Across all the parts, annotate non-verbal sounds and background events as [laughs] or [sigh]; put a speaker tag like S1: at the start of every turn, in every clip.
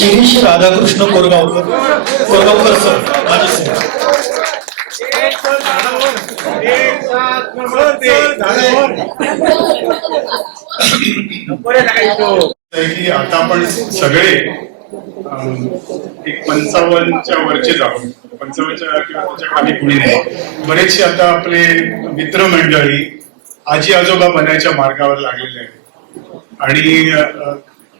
S1: Shirish Radhakrishna Korgaonkar. Korgaonkar sir माझे sir
S2: की आता आपण सगळे एक पंचावन्नच्या वरचेच आहोत पंचावन्नच्या किंवा त्याच्याखाली कुणी नाही. बरेचसे आता आपले मित्रमंडळी आजी आजोबा बनायच्या मार्गावर लागलेले आहेत. आणि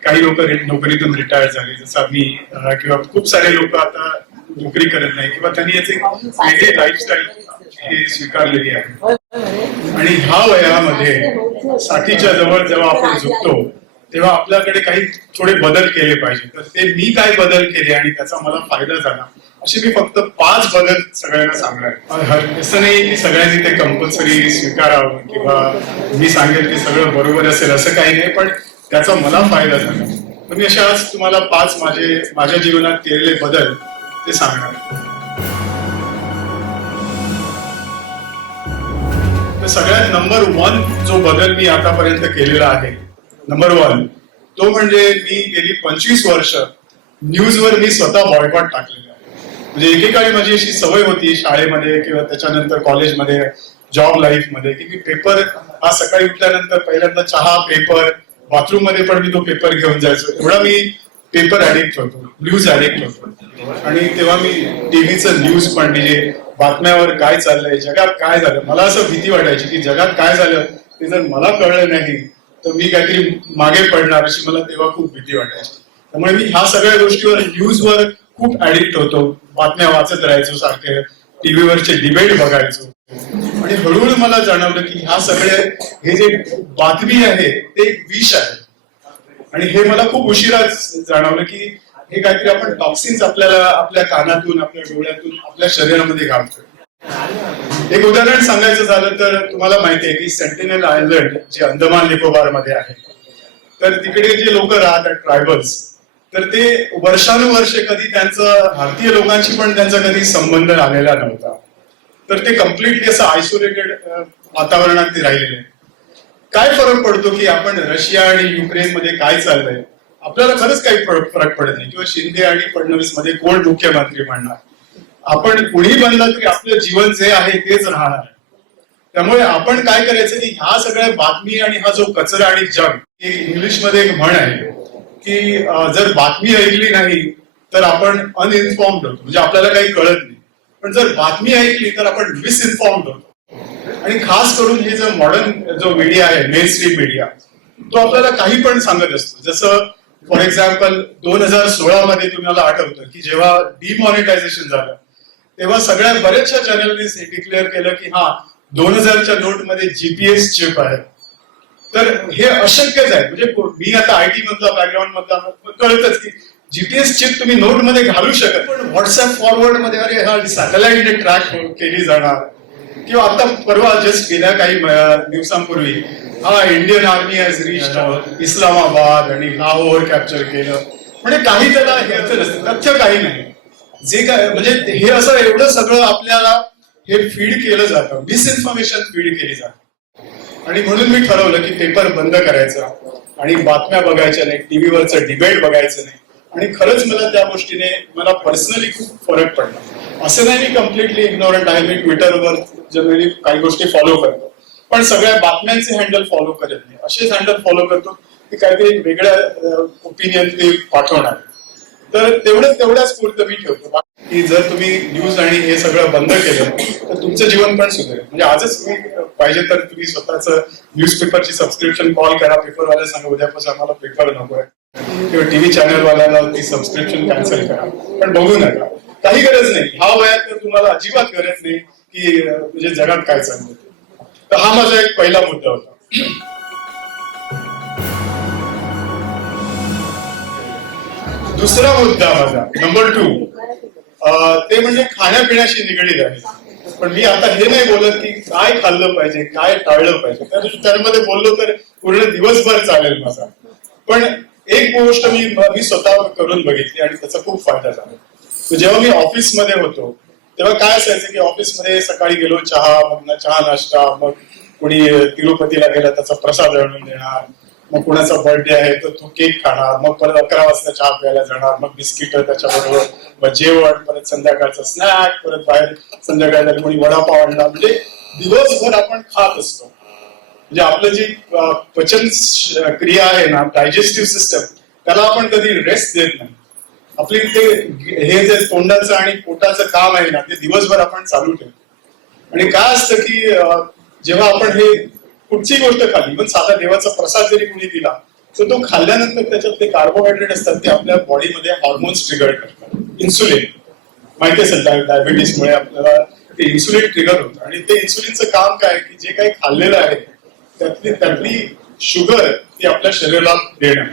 S2: काही लोक नोकरीतून रिटायर झाले. जसं मी अं, किंवा खूप सारे लोक आता नोकरी करत नाही किंवा त्यांनी याचे वेगळी लाईफस्टाईल ही स्वीकारलेली आहे. आणि ह्या वयामध्ये साठीच्या जवळ जेव्हा आपण झुकतो तेव्हा आपल्याकडे काही थोडे बदल केले पाहिजे. तर ते मी काय बदल केले आणि त्याचा मला फायदा झाला असे मी फक्त पाच बदल सगळ्यांना सांगणार असं नाही की सगळ्यांनी ते कंपल्सरी स्वीकारावं किंवा मी सांगेल ते सगळं बरोबर असेल असं काही नाही पण त्याचा मला फायदा झाला. तर मी अशा आज तुम्हाला पाच माझे माझ्या जीवनात केलेले बदल ते सांगणार तर सगळ्यात नंबर वन जो बदल मी आतापर्यंत केलेला आहे नंबर वन तो म्हणजे मी गेली पंचवीस वर्ष न्यूजवर मी स्वतः बॉयकॉट टाकलेला आहे. म्हणजे एकेकाळी माझी अशी सवय होती शाळेमध्ये किंवा त्याच्यानंतर कॉलेजमध्ये जॉब लाईफमध्ये की मी पेपर हा सकाळी उठल्यानंतर पहिल्यांदा चहा पेपर बाथरूममध्ये पण मी तो पेपर घेऊन जायचो. एवढा मी पेपर ऍडिक्ट होतो. न्यूज ऍडिक्ट होतो. आणि तेव्हा मी टीव्हीचं न्यूज पण म्हणजे बातम्यावर काय चाललंय जगात काय झालं? मला असं भीती वाटायची की जगात काय झालं? ते जर मला कळलं नाही तर मी काहीतरी मागे पडणार अशी मला तेव्हा खूप भीती वाटायची. त्यामुळे मी ह्या सगळ्या गोष्टीवर न्यूजवर खूप ऍडिक्ट होतो. बातम्या वाचत राहायचो सारखे. टीव्हीवरचे डिबेट बघायचो. आणि हळूहळू मला जाणवलं की ह्या सगळे हे जे बातमी आहे ते एक विष आहे. आणि हे मला खूप उशिरा जाणवलं की हे काहीतरी आपण टॉक्सिन्स आपल्याला आपल्या कानातून आपल्या डोळ्यातून आपल्या शरीरामध्ये घालतोय. एक उदाहरण सांगायचं झालं तर तुम्हाला माहिती आहे की सेंटिनल आयलंड जे अंदमान निकोबारमध्ये आहे तर तिकडे जे लोक राहतात ट्रायबल्स तर ते वर्षानुवर्षे कधी त्यांचं भारतीय लोकांशी पण त्यांचा कधी संबंध आलेला नव्हता. तर ते कम्प्लिटली असं आयसोलेटेड वातावरणात ते राहिलेले काय फरक पडतो की आपण रशिया आणि युक्रेन मध्ये काय चाललंय? आपल्याला खरंच काही फरक फरक पडत नाही. किंवा शिंदे आणि फडणवीसमध्ये कोण मुख्यमंत्री म्हणणार आपण कुणी बनलं तरी आपलं जीवन जे आहे तेच राहणार. आहे. त्यामुळे आपण काय करायचं की ह्या सगळ्या बातमी आणि हा जो कचरा आणि जग ही इंग्लिशमध्ये एक म्हण आहे की जर बातमी ऐकली नाही तर आपण अनइन्फॉर्म्ड होतो. म्हणजे आपल्याला काही कळत नाही. पण जर बातमी ऐकली तर आपण मिसइन्फॉर्म होतो. आणि खास करून हे जो मॉडर्न जो मीडिया आहे मेन स्ट्रीम मीडिया तो आपल्याला काही पण सांगत असतो. जसं फॉर एक्झाम्पल दोन हजार सोळा मध्ये तुम्हाला आठवतं की जेव्हा डिमॉनिटायझेशन झालं तेव्हा सगळ्या बऱ्याचशा चॅनलने डिक्लेअर केलं की हा दोन हजारच्या नोटमध्ये जीपीएस चिप आहे. तर हे अशक्यच आहे. म्हणजे मी आता आयटी मधला बॅकग्राऊंड मधला कळतच की जीपीएस चिप तुम्ही नोटमध्ये घालू शकत. पण व्हॉट्सअप फॉरवर्डमध्ये अरे हा सॅटेलाइटने ट्रॅक केली जाणार. किंवा आता परवा जस्ट गेल्या काही दिवसांपूर्वी हा Indian army has reach Islamabad आणि लाहोर कॅप्चर केलं. म्हणजे काही त्याला हे नसतं तथ्य काही नाही. जे काय म्हणजे हे असं एवढं सगळं आपल्याला हे फीड केलं जातं. डिसइन्फॉर्मेशन फीड केली जाते. आणि म्हणून मी ठरवलं की पेपर बंद करायचा. आणि बातम्या बघायच्या नाही टीव्हीवरचं डिबेट बघायचं नाही आणि खरंच मला त्या गोष्टीने मला पर्सनली खूप फरक पडला. असं नाही मी कम्प्लिटली इग्नोरंट आहे मी ट्विटरवर जनरली काही गोष्टी फॉलो करतो. पण सगळ्या बातम्यांचे हँडल फॉलो करत नाही. असेच हँडल फॉलो करतो की काहीतरी वेगळ्या ओपिनियन ते पाठवणार. तर तेवढं तेवढ्याच पुरतं मी ठेवतो. की जर तुम्ही न्यूज आणि हे सगळं बंद केलं तर तुमचं जीवन पण सुधारेल. म्हणजे आजच तुम्ही पाहिजे तर तुम्ही स्वतःच न्यूजपेपरची सबस्क्रिप्शन कॉल करा पेपरवाल्या सांगा उद्यापासून आम्हाला पेपर आहे. किंवा टीव्ही चॅनल वाल्याला ती सबस्क्रिप्शन कॅन्सल करा. पण बघू नका. काही गरज नाही. ह्या वयात तर तुम्हाला अजिबात गरज नाही की म्हणजे जगात काय चाललं तर हा माझा एक पहिला मुद्दा होता. दुसरा मुद्दा माझा नंबर टू ते म्हणजे खाण्यापिण्याशी निगडीत आहे. पण मी आता हे नाही बोलत की काय खाल्लं पाहिजे काय टाळलं पाहिजे. त्या दिवशी त्यामध्ये बोललो तर पूर्ण दिवसभर चालेल माझा. पण एक गोष्ट मी मी स्वतः करून बघितली आणि त्याचा खूप फायदा झाला. जेव्हा मी ऑफिसमध्ये होतो तेव्हा काय असायचं की ऑफिसमध्ये सकाळी गेलो चहा मग चहा नाश्ता मग कुणी तिरुपतीला गेला त्याचा प्रसाद आणून देणार. मग कुणाचा बर्थडे आहे तर तो केक खाणार. मग परत अकरा वाजता चहा प्यायला जाणार. मग बिस्किट त्याच्याबरोबर मग जेवण परत संध्याकाळचा स्नॅक परत बाहेर संध्याकाळी कोणी वडापाव आणला म्हणजे दिवसभर आपण खात असतो. म्हणजे आपलं जी पचन क्रिया आहे ना डायजेस्टिव्ह सिस्टम त्याला आपण कधी रेस्ट देत नाही. आपली ते हे जे तोंडाचं आणि पोटाचं काम आहे ना ते दिवसभर आपण चालू ठेवतो. आणि काय असतं की जेव्हा आपण हे कुठची गोष्ट खाल्ली पण साधा देवाचा प्रसाद जरी कुणी दिला तर तो खाल्ल्यानंतर त्याच्यात ते कार्बोहायड्रेट असतात ते आपल्या बॉडीमध्ये हॉर्मोन्स ट्रिगर करतात. इन्सुलिन माहिती असेल डायबिटीसमुळे आपल्याला ते इन्सुलिन ट्रिगर होतं. आणि ते इन्सुलिनचं काम काय की जे काही खाल्लेलं आहे त्यातली त्यातली शुगर ती आपल्या शरीराला देणं.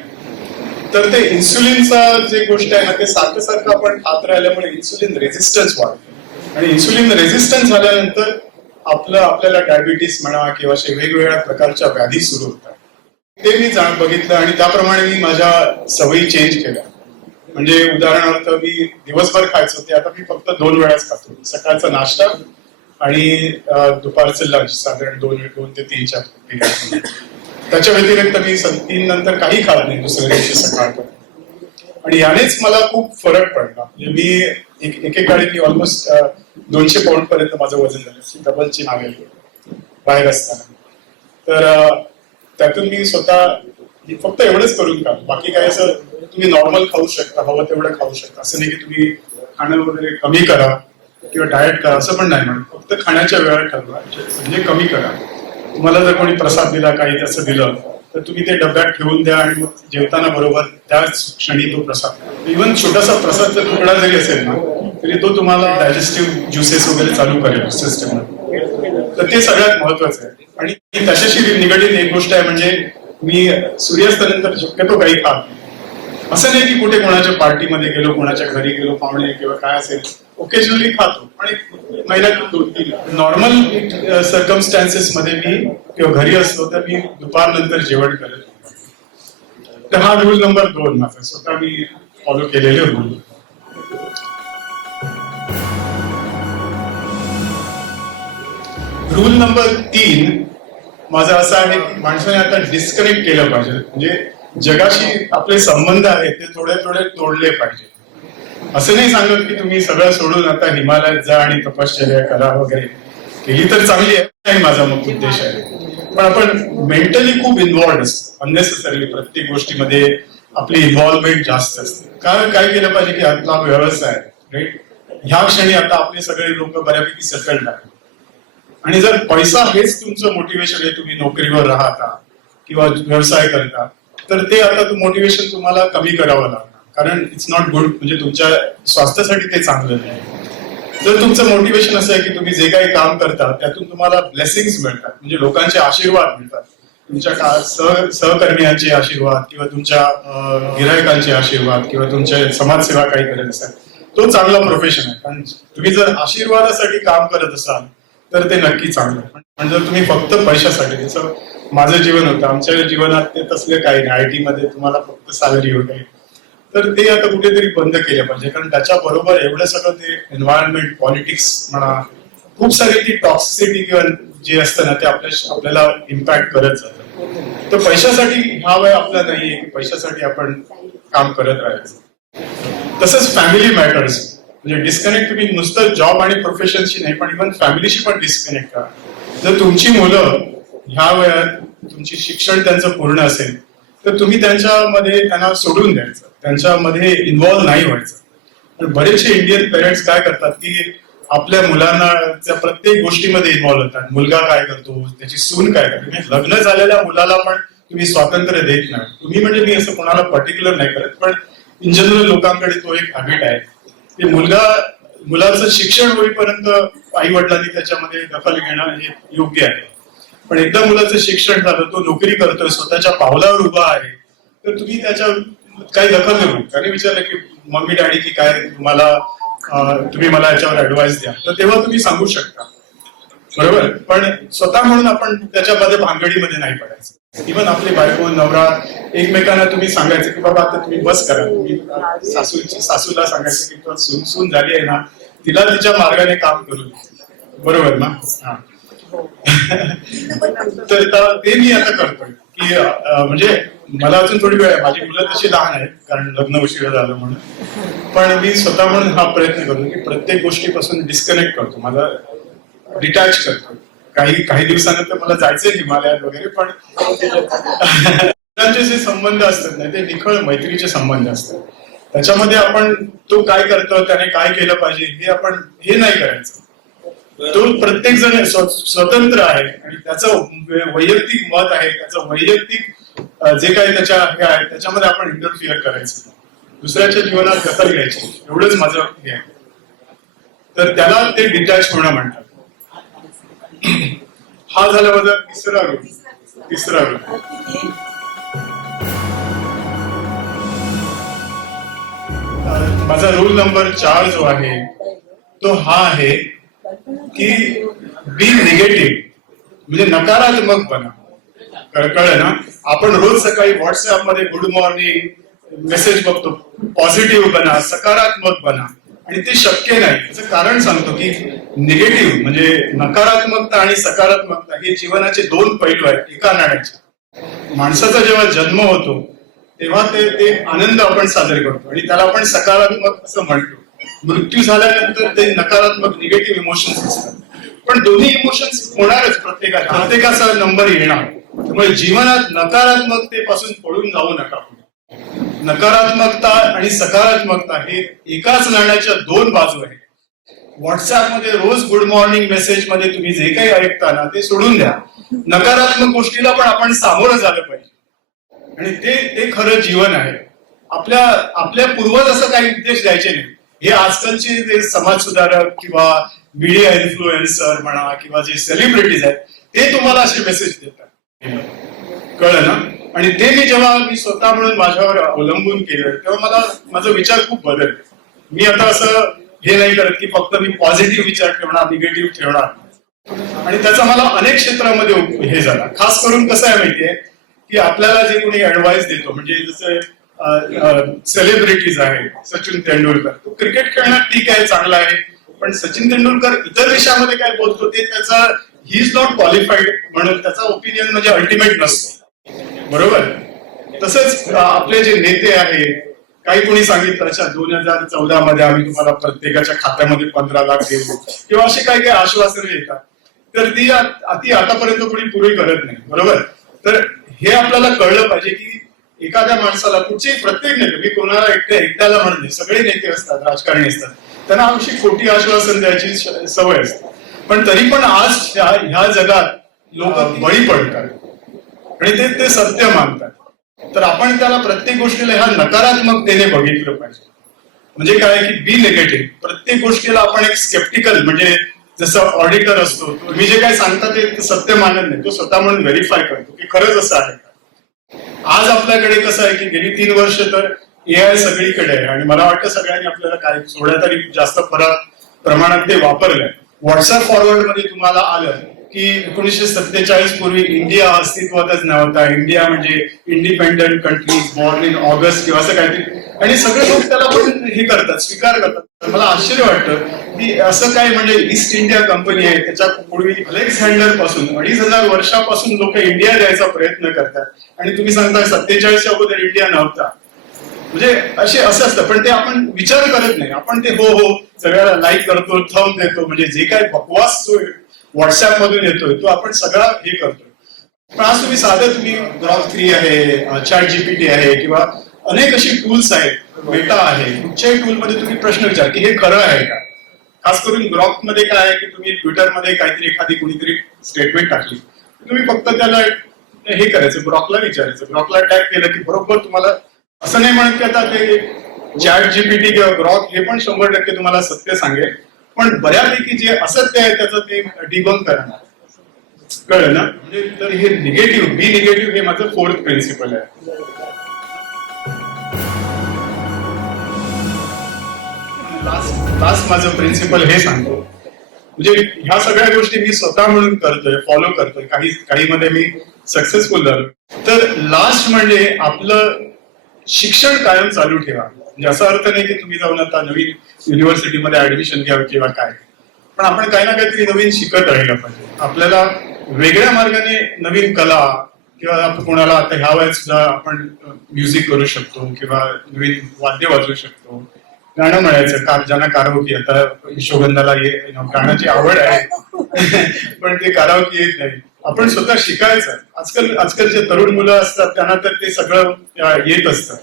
S2: तर ते इन्सुलिनचा जे गोष्ट आहे ना ते सारखं सारखं आपण खात राहिल्यामुळे इन्सुलिन रेझिस्टन्स वाढतो. आणि इन्सुलिन रेझिस्टन्स झाल्यानंतर आपलं आपल्याला डायबिटीस म्हणा किंवा असे वेगवेगळ्या प्रकारच्या व्याधी सुरू होतात. ते मी जाण बघितलं आणि त्याप्रमाणे मी माझ्या सवयी चेंज केल्या. म्हणजे उदाहरणार्थ मी दिवसभर खायचो ते आता मी फक्त दोन वेळाच खातो. सकाळचा नाश्ता आणि दुपारचं लंच साधारण दोन दोन ते तीनच्या त्याच्या व्यतिरिक्त मी स- तीन नंतर काही खात नाही दुसऱ्या दिवशी सकाळपर्यंत आणि यानेच मला खूप फरक पडला. म्हणजे मी एक एकेकाळी मी ऑलमोस्ट दोनशे पाऊंड पर्यंत माझं वजन झालं. डबलची आलेली बाहेर असताना. तर त्यातून मी स्वतः फक्त एवढंच करून का बाकी काय असं तुम्ही नॉर्मल खाऊ शकता हवं तेवढं खाऊ शकता. असं नाही की तुम्ही खाणं वगैरे कमी करा. किंवा डाएट करा असं पण नाही म्हणत. फक्त खाण्याच्या वेळा ठरवा म्हणजे कमी करा. तुम्हाला जर कोणी प्रसाद दिला काही तसं दिलं तर तुम्ही ते डब्यात ठेवून द्या आणि मग जेवताना बरोबर त्याच क्षणी तो प्रसाद इव्हन छोटासा प्रसादचा तुकडा जरी असेल ना तरी तो तुम्हाला डायजेस्टिव्ह ज्युसेस वगैरे चालू करेल सिस्टम तर ते सगळ्यात महत्वाचं आहे. आणि त्याच्याशी निगडीत एक गोष्ट आहे म्हणजे मी सूर्यास्तानंतर शक्यतो काही खात असं नाही की कुठे कोणाच्या पार्टीमध्ये गेलो कोणाच्या घरी गेलो पाहुणे किंवा काय असेल. ओकेजनली खातो. पण महिन्यात दोन तीन. नॉर्मल सर्कमस्टॅन्सेस मध्ये मी किंवा घरी असतो तर मी दुपारनंतर जेवण करत तर हा रूल नंबर दोन माझा. स्वतः मी फॉलो केलेले रूल रूल नंबर तीन माझा असा आहे की माणसाने आता डिस्कनेक्ट केलं पाहिजे. म्हणजे जगाशी आपले संबंध आहेत ते थोडे थोडे तोडले पाहिजे. असं नाही सांगत की तुम्ही सगळं सोडून आता हिमालयात जा आणि तपश्चर्या करा वगैरे. केली तर चांगली आहे नाही माझा मुख्य उद्देश आहे. पण आपण मेंटली खूप इन्व्हॉल्ड असतो. अननेसेसरली प्रत्येक गोष्टीमध्ये आपली इन्व्हॉल्वमेंट जास्त असते. काय काय केलं पाहिजे की आपला व्यवसाय राईट ह्या क्षणी आता आपले सगळे लोक बऱ्यापैकी सेटल्ड आहेत. आणि जर पैसा हेच तुमचं मोटिवेशन आहे तुम्ही नोकरीवर राहता किंवा व्यवसाय करता तर ते आता मोटिवेशन तुम्हाला कमी करावं लागतं. कारण इट्स नॉट गुड म्हणजे तुमच्या स्वास्थ्यासाठी ते चांगलं नाही. जर तुमचं मोटिवेशन असं आहे की तुम्ही जे काही काम करता त्यातून तुम्हाला ब्लेसिंग्स मिळतात. म्हणजे लोकांचे आशीर्वाद मिळतात. तुमच्या का- सह सहकर्मियांचे आशीर्वाद किंवा तुमच्या गिरायकांचे आशीर्वाद किंवा तुमच्या समाजसेवा काही करत असाल तो चांगला प्रोफेशन आहे. कारण तुम्ही जर आशीर्वादासाठी काम करत असाल तर ते नक्की चांगलं पण जर तुम्ही फक्त पैशासाठी जसं माझं जीवन होतं आमच्या जीवनात ते तसले काही नाही. आय टी मध्ये तुम्हाला फक्त सॅलरी होते. तर ते आता कुठेतरी बंद केलं पाहिजे. कारण त्याच्या बरोबर एवढं सगळं ते एन्व्हायरमेंट पॉलिटिक्स म्हणा खूप सारी ती टॉक्सिसिटी किंवा जे असतं ना ते आपल्या आपल्याला इम्पॅक्ट करत जातं. तर पैशासाठी हा वय आपला नाहीये की पैशासाठी आपण काम करत राहायचं. तसंच फॅमिली मॅटर्स म्हणजे डिस्कनेक्ट तुम्ही नुसतं जॉब आणि प्रोफेशनशी नाही पण इव्हन फॅमिलीशी पण डिस्कनेक्ट करा. जर तुमची मुलं ह्या वयात तुमची शिक्षण त्यांचं पूर्ण असेल तर तुम्ही त्यांच्यामध्ये त्यांना सोडून द्यायचं. त्यांच्यामध्ये इन्व्हॉल्व्ह नाही व्हायचं. पण बरेचसे इंडियन पेरेंट्स काय करतात की आपल्या मुलांना त्या प्रत्येक गोष्टीमध्ये इन्व्हॉल्व्ह होतात. मुलगा काय करतो? त्याची सून काय करतो? म्हणजे लग्न झालेल्या मुलाला पण तुम्ही स्वातंत्र्य देत नाही. तुम्ही म्हणजे मी असं कोणाला पर्टिक्युलर नाही करत पण इन जनरल लोकांकडे तो एक हॅबिट आहे. की मुलगा मुलाचं शिक्षण होईपर्यंत आई वडिलांनी त्याच्यामध्ये दखल घेणं हे योग्य आहे. पण एकदा मुलाचं शिक्षण झालं तो नोकरी करतोय स्वतःच्या पावलावर उभा आहे तर तुम्ही त्याच्या काही दखल घेऊ त्याने विचारलं की मम्मी डॅडी की काय? तुम्हाला तुम्ही मला याच्यावर ऍडवाइस द्या. तर तेव्हा तुम्ही सांगू शकता. बरोबर? पण स्वतः म्हणून आपण त्याच्यामध्ये भांगडीमध्ये नाही पडायचं. इव्हन आपली बायको नवरा एकमेकांना तुम्ही सांगायचं की बाबा आता तुम्ही बस करा. तुम्ही सासूची सासूला सांगायचं की तुला सून सून झाली आहे ना तिला तिच्या मार्गाने काम करू. बरोबर ना? हा. [laughs] तर त- मी आता करतोय. की म्हणजे मला अजून थोडी वेळ आहे. माझी मुलं तशी लहान आहेत कारण लग्न उशिरा झालं म्हणून. पण मी स्वतः म्हणून हा प्रयत्न करतो की प्रत्येक गोष्टीपासून डिस्कनेक्ट करतो. मला डिटॅच करतो. काही काही दिवसानंतर मला जायचंय हिमालयात वगैरे पण मुलांचे जे संबंध असतात ना ते निखळ मैत्रीचे संबंध असतात. त्याच्यामध्ये आपण तो काय करतो त्याने काय केलं पाहिजे हे आपण हे नाही करायचं. तो प्रत्येक जण स्वतंत्र आहे आणि त्याचं वैयक्तिक मत आहे त्याचं वैयक्तिक जे काही त्याच्या हे आहे त्याच्यामध्ये आपण इंटरफिअर करायचं. दुसऱ्याच्या जीवनात दखल घ्यायची एवढंच माझं हे आहे. तर त्याला ते डिटॅच होणं म्हणतात. [clears throat] हा झाला माझा तिसरा रूप तिसरा रूप माझा रूल नंबर चार जो आहे तो हा आहे की बी निगेटिव्ह म्हणजे नकारात्मक बना. कळलं ना? आपण रोज सकाळी व्हॉट्सअपमध्ये गुड मॉर्निंग मेसेज बघतो. पॉझिटिव्ह बना सकारात्मक बना. आणि ते शक्य नाही. त्याचं कारण सांगतो की निगेटिव्ह म्हणजे नकारात्मकता आणि सकारात्मकता हे जीवनाचे दोन पैलू आहेत एका नाण्याचे. माणसाचा जेव्हा जन्म होतो तेव्हा ते ते आनंद आपण साजरे करतो. आणि त्याला आपण सकारात्मक असं म्हणतो. मृत्यू झाल्यानंतर ते नकारात्मक निगेटिव्ह इमोशन्स असतात. पण दोन्ही इमोशन्स होणारच प्रत्येकाचा प्रत्येकाचा नंबर येणार. त्यामुळे जीवनात नकारात्मकतेपासून पळून जाऊ नका नकारात्मकता आणि सकारात्मकता हे एकाच नाण्याच्या दोन बाजू आहेत. व्हॉट्सअपमध्ये रोज गुड मॉर्निंग मेसेजमध्ये तुम्ही जे काही ऐकता ना ते सोडून द्या. नकारात्मक गोष्टीला पण आपण सामोरं झालं पाहिजे. आणि ते ते खरं जीवन आहे. आपल्या आपल्या पूर्वज असं काही उद्देश द्यायचे नाही. हे आजकालचे जे समाज सुधारक किंवा मीडिया इन्फ्लुएन्सर म्हणा किंवा जे सेलिब्रिटीज आहेत ते तुम्हाला असे मेसेज देतात. कळलं ना? आणि ते मी जेव्हा मी स्वतः म्हणून माझ्यावर अवलंबून केलं तेव्हा मला माझा विचार खूप बदल मी आता असं हे नाही करत की फक्त मी पॉझिटिव्ह विचार ठेवणार निगेटिव्ह ठेवणार. आणि त्याचा मला अनेक क्षेत्रामध्ये हे झाला. खास करून कसं आहे माहितीये की आपल्याला जे कोणी ऍडवाइस देतो म्हणजे जसं सेलिब्रिटीज आहे सचिन तेंडुलकर तो क्रिकेट खेळणं ठीक आहे चांगला आहे. पण सचिन तेंडुलकर इतर देशामध्ये काय बोलतो ते त्याचा ही इज नॉट क्वालिफाईड म्हणून त्याचा ओपिनियन म्हणजे अल्टिमेट नसतो. बरोबर? तसंच आपले जे नेते आहेत काही कोणी सांगितलं अच्छा दोन हजार चौदा मध्ये आम्ही तुम्हाला प्रत्येकाच्या खात्यामध्ये पंधरा लाख देऊ. किंवा असे काही काही आश्वासनं येतात. तर ती ती आतापर्यंत कोणी पुरे करत नाही. बरोबर? तर हे आपल्याला कळलं पाहिजे की एखाद्या माणसाला कुठचेही प्रत्येक नेते मी कोणाला एकट्या एकट्याला म्हणले सगळे नेते असतात राजकारणी असतात त्यांना आमची खोटी आश्वासन द्यायची सवय असते. पण तरी पण आज ह्या ह्या जगात लोक बळी पडतात. आणि ते ते सत्य मानतात. तर आपण त्याला प्रत्येक गोष्टीला ह्या नकारात्मकतेने बघितलं पाहिजे. म्हणजे काय की बी निगेटिव्ह प्रत्येक गोष्टीला आपण एक स्केप्टिकल म्हणजे जसं ऑडिटर असतो तुम्ही जे काही सांगता ते ते सत्य मानत नाही. तो स्वतः म्हणून व्हेरीफाय करतो की खरंच असं आहे का? आज आपल्याकडे कसं आहे की गेली तीन वर्ष तर ए आय सगळीकडे आहे. आणि मला वाटतं सगळ्यांनी आपल्याला काय थोड्या तरी जास्त फरक प्रमाणात ते वापरलंय. व्हॉट्सअप फॉरवर्डमध्ये तुम्हाला आलं की एकोणीसशे सत्तेचाळीस पूर्वी इंडिया अस्तित्वातच नव्हता. इंडिया म्हणजे independent country born in August किंवा असं काहीतरी. आणि सगळे लोक त्याला पण हे करतात स्वीकार करतात. तर मला आश्चर्य वाटतं की असं काय म्हणजे ईस्ट इंडिया कंपनी आहे त्याच्या पूर्वी अलेक्झांडरपासून अडीच हजार वर्षापासून लोक इंडिया द्यायचा प्रयत्न करतात. आणि तुम्ही सांगता सत्तेचाळीसच्या अगोदर इंडिया नव्हता. म्हणजे असे असं असतं. पण ते आपण विचार करत नाही. आपण ते हो हो सगळ्याला लाईक करतो थंब देतो. म्हणजे जे काही बकवास जो व्हॉट्सअप मधून येतोय तो आपण सगळा हे करतोय. पण आज तुम्ही साधं तुम्ही ग्रॉक थ्री आहे चॅट जीपीटी आहे किंवा अनेक अशी टूल्स आहेत मेटा आहे. कुठच्याही टूल मध्ये तुम्ही प्रश्न विचार की हे खरं आहे का? खास करून ग्रॉकमध्ये काय आहे की तुम्ही ट्विटरमध्ये काहीतरी एखादी कुणीतरी स्टेटमेंट टाकली. तुम्ही फक्त त्याला हे करायचं ग्रॉकला विचारायचं. ग्रॉकला टॅग केलं की बरोबर तुम्हाला असं नाही म्हणत की आता ते चॅट जीपीटी किंवा ग्रॉक हे पण शंभर टक्के तुम्हाला सत्य सांगेल. पण बऱ्यापैकी जे असत्य आहे त्याचं ते डिबंक करणार कळलं ना? म्हणजे तर हे निगेटिव्ह बी निगेटिव्ह हे माझं फोर्थ प्रिन्सिपल आहे. लास्ट लास्ट माझं प्रिन्सिपल हे सांगतो. म्हणजे ह्या सगळ्या गोष्टी मी स्वतः म्हणून करतोय फॉलो करतोय. काही काही मध्ये मी सक्सेसफुल झालो. तर लास्ट म्हणजे आपलं शिक्षण कायम चालू ठेवा. म्हणजे असा अर्थ नाही की तुम्ही जाऊन आता नवीन युनिव्हर्सिटीमध्ये ऍडमिशन घ्यावं किंवा काय. पण आपण काही ना काहीतरी नवीन शिकत राहिलं पाहिजे. आपल्याला वेगळ्या मार्गाने नवीन कला किंवा आपण कोणाला आता ह्या वयात सुद्धा आपण म्युझिक करू शकतो किंवा नवीन वाद्य वाजवू शकतो. गाणं म्हणायचं का ज्यांना कारावकी आता यशोगंधाला ये गाण्याची आवड आहे. [laughs] पण ते कारावकी येत नाही. आपण स्वतः शिकायचं. आजकाल आजकालचे तरुण मुलं असतात त्यांना तर ते सगळं येत असतं.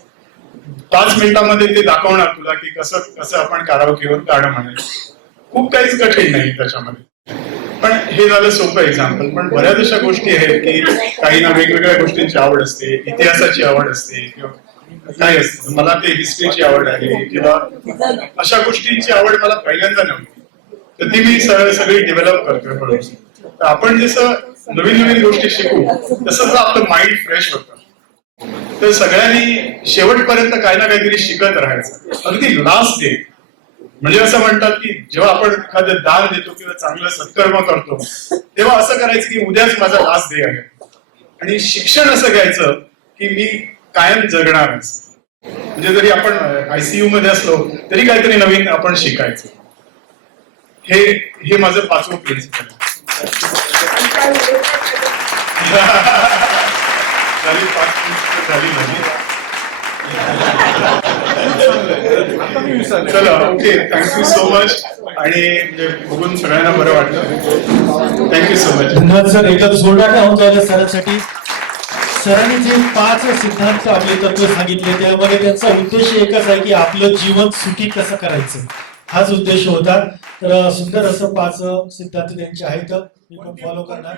S2: पाच मिनिटामध्ये ते दाखवणार तुला की कसं कसं आपण काराओकेवर गाणं म्हणायचं. खूप काहीच कठीण नाही त्याच्यामध्ये. पण हे झालं सोपं एक्झाम्पल पण बऱ्याच अशा गोष्टी आहेत की काहींना वेगवेगळ्या गोष्टींची आवड असते इतिहासाची आवड असते किंवा काय असतं. मला ते हिस्ट्रीची आवड आहे किंवा अशा गोष्टींची आवड मला पहिल्यांदा नव्हती. तर ती मी सगळी डेव्हलप करतोय तर आपण जसं नवीन नवीन गोष्टी शिकू तसं जर आपलं माइंड फ्रेश होतं. तर सगळ्यांनी शेवटपर्यंत काही ना काहीतरी शिकत राहायचं. अगदी लास्ट डे म्हणजे असं म्हणतात की जेव्हा आपण एखादं दान देतो किंवा चांगलं सत्कर्म करतो तेव्हा असं करायचं की उद्याच माझा लास्ट डे आहे. आणि शिक्षण असं घ्यायचं की मी कायम जगणार आहे. म्हणजे जरी आपण आयसीयू मध्ये असलो तरी काहीतरी नवीन आपण शिकायचं. हे हे माझं पाचवं प्रिन्सिपल झाली पाच झाली म्हणजे चला ओके थँक्यू सो मच आणि बघून सगळ्यांना बरं वाटलं. थँक्यू सो मच
S1: धन्यवाद सर. एकदा जोरदार राहून जायला सरांसाठी? सरांनी जे पाच सिद्धांत आपले तत्व सांगितले त्यामध्ये त्यांचा उद्देश एकच आहे की आपलं जीवन सुखी कसं करायचं. हाच उद्देश होता. तर सुंदर असं पाच सिद्धांत त्यांचे आहेत. मी पण फॉलो करणार